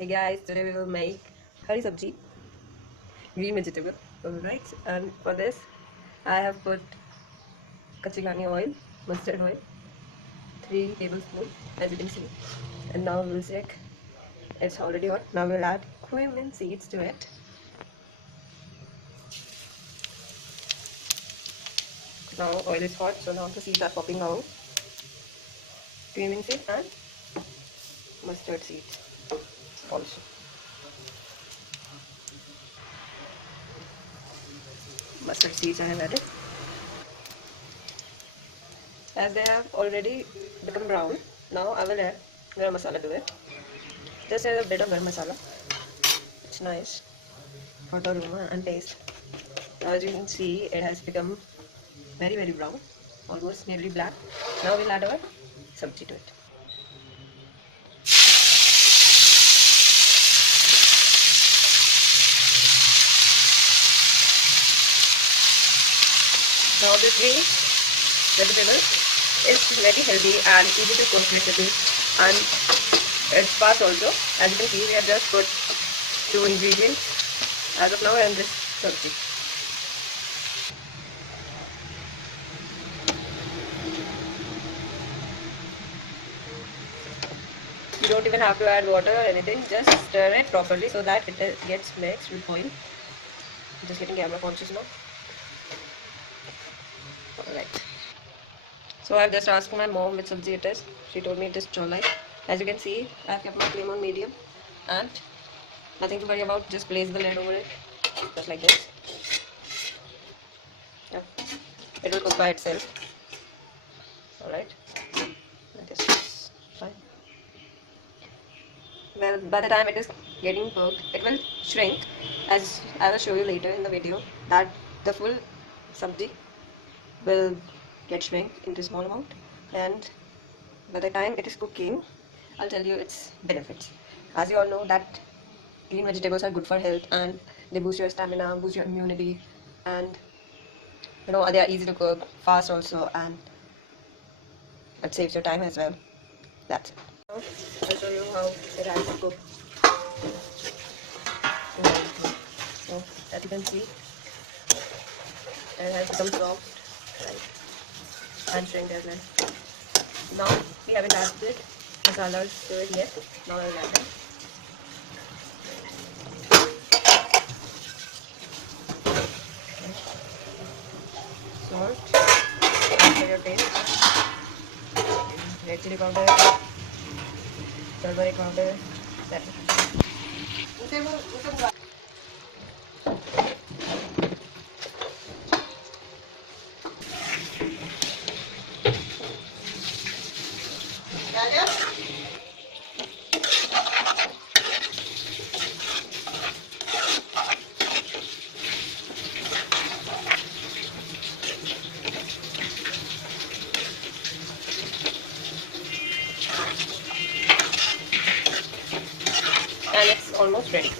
Hey guys, today we will make hari sabji, green vegetable. Alright, and for this I have put kachigani oil, mustard oil, 3 tablespoons as you can see. And now we'll check. It's already hot. Now we'll add cumin seeds to it. Now oil is hot, so now the seeds are popping out. Cumin seeds and mustard seeds also. Mustard seeds I have added. As they have already become brown, now I will add garam masala to it. Just add a bit of garam masala. It's nice for the aroma and taste. Now as you can see, it has become very brown, almost nearly black. Now we'll add our sabji to it. Now this green vegetable is very healthy and easy to cook recipe, and it's fast also. As you can see, we have just put 2 ingredients as of now in this sabji. You don't even have to add water or anything, just stir it properly so that it gets mixed with oil. I'm just getting camera conscious now. Alright. So I've just asked my mom which sabji it is. She told me it is cholai. As you can see, I've kept my flame on medium and nothing to worry about, just place the lid over it, just like this. Yeah. It will cook by itself. Alright. This is fine. Well, by the time it is getting cooked, it will shrink, as I will show you later in the video, that the full sabji will get shrink into small amount, and by the time it is cooking, I'll tell you its benefits. As you all know that green vegetables are good for health and they boost your stamina, boost your immunity, and they are easy to cook, fast also, and it saves your time as well. That's it. Now I'll show you how it has to cook. So as you can see, it has become soft, right, and shrink as well. Now we haven't added masalas to it yet. Now I will add them. Salt, for your taste, red chili powder, turmeric powder, that's it. And it's almost ready.